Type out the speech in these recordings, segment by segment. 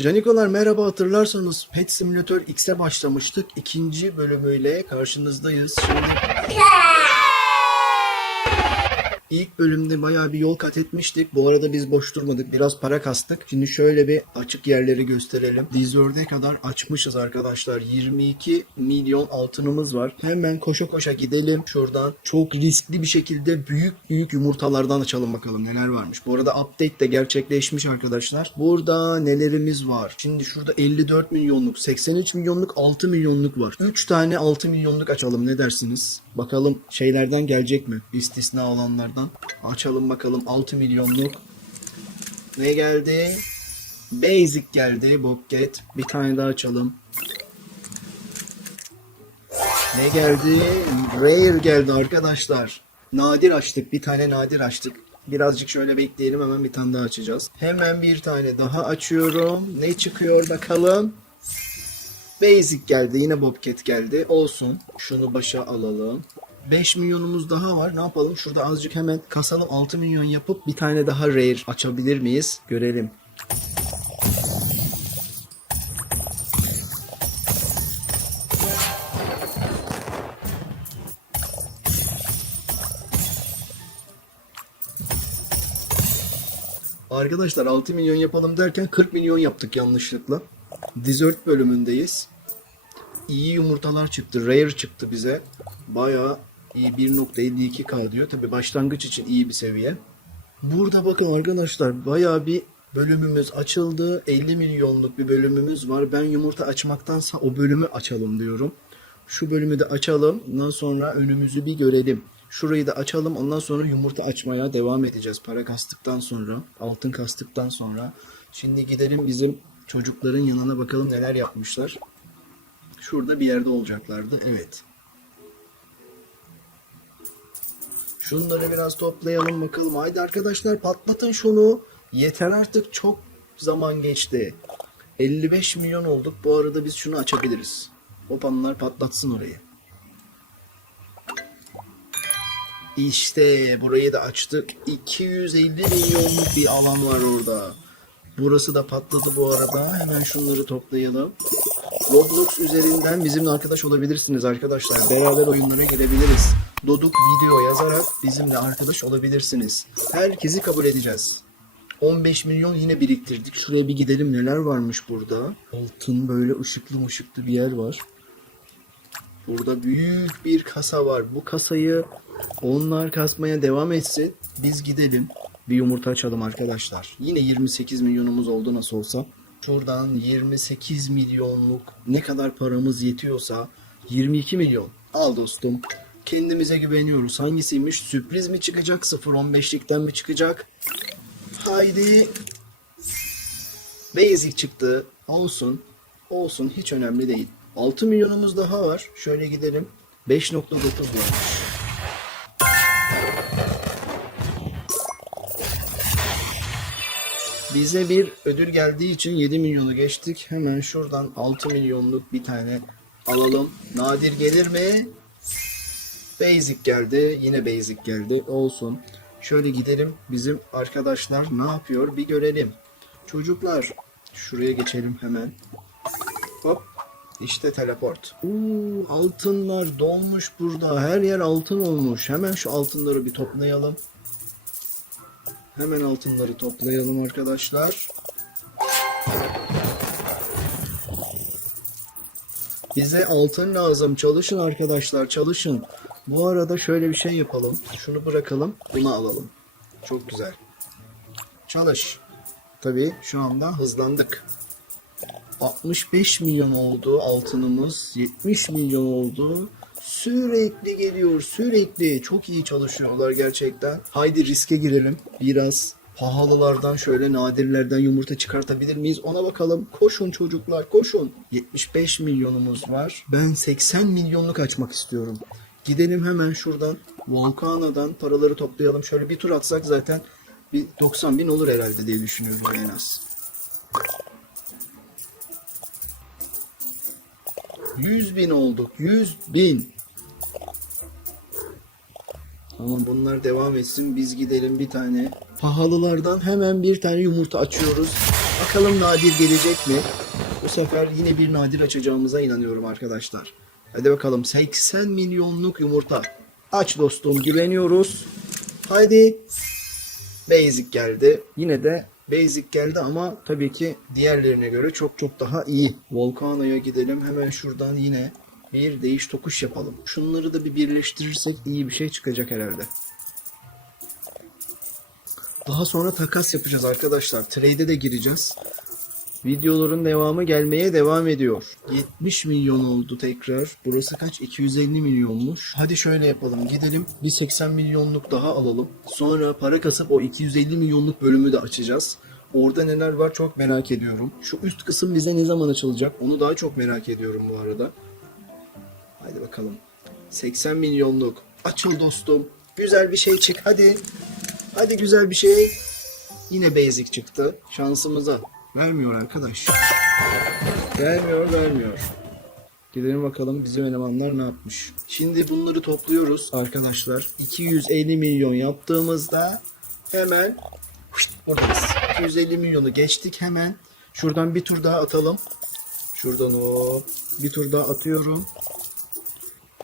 Canikolar merhaba hatırlarsanız Pet Simulator X'e başlamıştık. İkinci bölümüyle karşınızdayız. Şimdi ilk bölümde bayağı bir yol kat etmiştik. Bu arada biz boş durmadık. Biraz para kastık. Şimdi şöyle bir açık yerleri gösterelim. Dizörde kadar açmışız arkadaşlar. 22 milyon altınımız var. Hemen koşa koşa gidelim. Şuradan çok riskli bir şekilde büyük büyük yumurtalardan açalım bakalım neler varmış. Bu arada update de gerçekleşmiş arkadaşlar. Burada nelerimiz var? Şimdi şurada 54 milyonluk, 83 milyonluk, 6 milyonluk var. 3 tane 6 milyonluk açalım ne dersiniz? Bakalım şeylerden gelecek mi? İstisna olanlardan. Açalım bakalım 6 milyonluk. Ne geldi? Basic geldi. Bobcat. Bir tane daha açalım. Ne geldi? Rare geldi arkadaşlar. Nadir açtık. Bir tane nadir açtık. Birazcık şöyle bekleyelim hemen bir tane daha açacağız. Hemen bir tane daha açıyorum. Ne çıkıyor bakalım? Basic geldi. Yine Bobcat geldi. Olsun. Şunu başa alalım. 5 milyonumuz daha var. Ne yapalım? Şurada azıcık hemen kasalım. 6 milyon yapıp bir tane daha rare açabilir miyiz? Görelim. Arkadaşlar 6 milyon yapalım derken 40 milyon yaptık yanlışlıkla. Dessert bölümündeyiz. İyi yumurtalar çıktı. Rare çıktı bize. Bayağı iyi 1.52k diyor. Tabi başlangıç için iyi bir seviye. Burada bakın arkadaşlar bayağı bir bölümümüz açıldı. 50 milyonluk bir bölümümüz var. Ben yumurta açmaktansa o bölümü açalım diyorum. Şu bölümü de açalım. Ondan sonra önümüzü bir görelim. Şurayı da açalım. Ondan sonra yumurta açmaya devam edeceğiz. Para kastıktan sonra, altın kastıktan sonra. Şimdi gidelim bizim çocukların yanına bakalım neler yapmışlar. Şurada bir yerde olacaklardı. Evet. Şunları biraz toplayalım bakalım. Haydi arkadaşlar patlatın şunu. Yeter artık çok zaman geçti. 55 milyon olduk. Bu arada biz şunu açabiliriz. Hopanlar patlatsın orayı. İşte burayı da açtık. 250 milyonluk bir alan var orada. Burası da patladı bu arada. Hemen şunları toplayalım. Roblox üzerinden bizimle arkadaş olabilirsiniz arkadaşlar. Beraber oyunlara girebiliriz. Doduk video yazarak bizimle arkadaş olabilirsiniz. Herkesi kabul edeceğiz. 15 milyon yine biriktirdik. Şuraya bir gidelim neler varmış burada. Altın böyle ışıklı ışıklı bir yer var. Burada büyük bir kasa var. Bu kasayı onlar kasmaya devam etsin. Biz gidelim. Bir yumurta açalım arkadaşlar. Yine 28 milyonumuz oldu nasıl olsa. Şuradan 28 milyonluk ne kadar paramız yetiyorsa 22 milyon. Al dostum. Kendimize güveniyoruz. Hangisiymiş? Sürpriz mi çıkacak? 0.15'likten mi çıkacak? Haydi. Basic çıktı. Olsun. Olsun. Hiç önemli değil. 6 milyonumuz daha var. Şöyle gidelim. 5.9 varmış. Bize bir ödül geldiği için 7 milyonu geçtik. Hemen şuradan 6 milyonluk bir tane alalım. Nadir gelir mi? Basic geldi. Yine basic geldi. Olsun. Şöyle gidelim. Bizim arkadaşlar ne yapıyor bir görelim. Çocuklar şuraya geçelim hemen. Hop. İşte teleport. Uuu altınlar dolmuş burada. Her yer altın olmuş. Hemen şu altınları bir toplayalım. Hemen altınları toplayalım arkadaşlar. Bize altın lazım. Çalışın arkadaşlar çalışın. Bu arada şöyle bir şey yapalım. Şunu bırakalım. Bunu alalım. Çok güzel. Çalış. Tabii şu anda hızlandık. 65 milyon oldu altınımız. 70 milyon oldu. Sürekli geliyor sürekli. Çok iyi çalışıyorlar gerçekten. Haydi riske girelim. Biraz pahalılardan şöyle nadirlerden yumurta çıkartabilir miyiz? Ona bakalım. Koşun çocuklar koşun. 75 milyonumuz var. Ben 80 milyonluk açmak istiyorum. Gidelim hemen şuradan Volkana'dan paraları toplayalım. Şöyle bir tur atsak zaten bir 90 bin olur herhalde diye düşünüyorum en az. 100 bin olduk. 100 bin. Tamam bunlar devam etsin. Biz gidelim bir tane. Pahalılardan hemen bir tane yumurta açıyoruz. Bakalım nadir gelecek mi? Bu sefer yine bir nadir açacağımıza inanıyorum arkadaşlar. Hadi bakalım 80 milyonluk yumurta. Aç dostum güveniyoruz. Haydi. Basic geldi. Yine de basic geldi ama tabii ki diğerlerine göre çok çok daha iyi. Volcano'ya gidelim. Hemen şuradan yine bir değiş tokuş yapalım. Şunları da bir birleştirirsek iyi bir şey çıkacak herhalde. Daha sonra takas yapacağız arkadaşlar. Trade'e de gireceğiz. Videoların devamı gelmeye devam ediyor. 70 milyon oldu tekrar. Burası kaç? 250 milyonmuş. Hadi şöyle yapalım. Gidelim bir 80 milyonluk daha alalım. Sonra para kasıp o 250 milyonluk bölümü de açacağız. Orada neler var çok merak ediyorum. Şu üst kısım bize ne zaman açılacak? Onu daha çok merak ediyorum bu arada. Haydi bakalım. 80 milyonluk. Açıl dostum. Güzel bir şey çık hadi. Hadi güzel bir şey. Yine basic çıktı. Şansımıza. Vermiyor arkadaş. Vermiyor vermiyor. Gidelim bakalım bizim elemanlar ne yapmış. Şimdi bunları topluyoruz arkadaşlar. 250 milyon yaptığımızda hemen buradayız. 250 milyonu geçtik hemen. Şuradan bir tur daha atalım. Şuradan o bir tur daha atıyorum.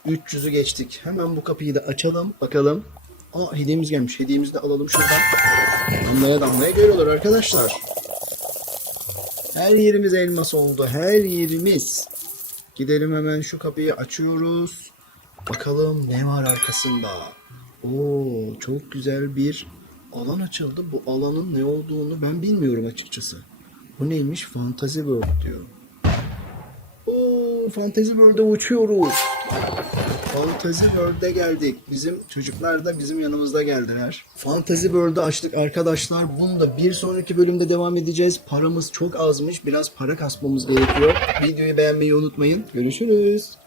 300'ü geçtik. Hemen bu kapıyı da açalım. Bakalım. Aa hediyemiz gelmiş. Hediyemizi de alalım şuradan. Damlaya damlaya göl olur arkadaşlar. Her yerimiz elmas oldu. Her yerimiz. Gidelim hemen şu kapıyı açıyoruz. Bakalım ne var arkasında. Oo çok güzel bir alan açıldı. Bu alanın ne olduğunu ben bilmiyorum açıkçası. Bu neymiş? Fantasy World diyor. Oo Fantasy World'e uçuyoruz. Fantasy World'e geldik. Bizim çocuklar da bizim yanımızda geldiler. Fantasy World'ü açtık arkadaşlar. Bunu da bir sonraki bölümde devam edeceğiz. Paramız çok azmış. Biraz para kasmamız gerekiyor. Videoyu beğenmeyi unutmayın. Görüşürüz.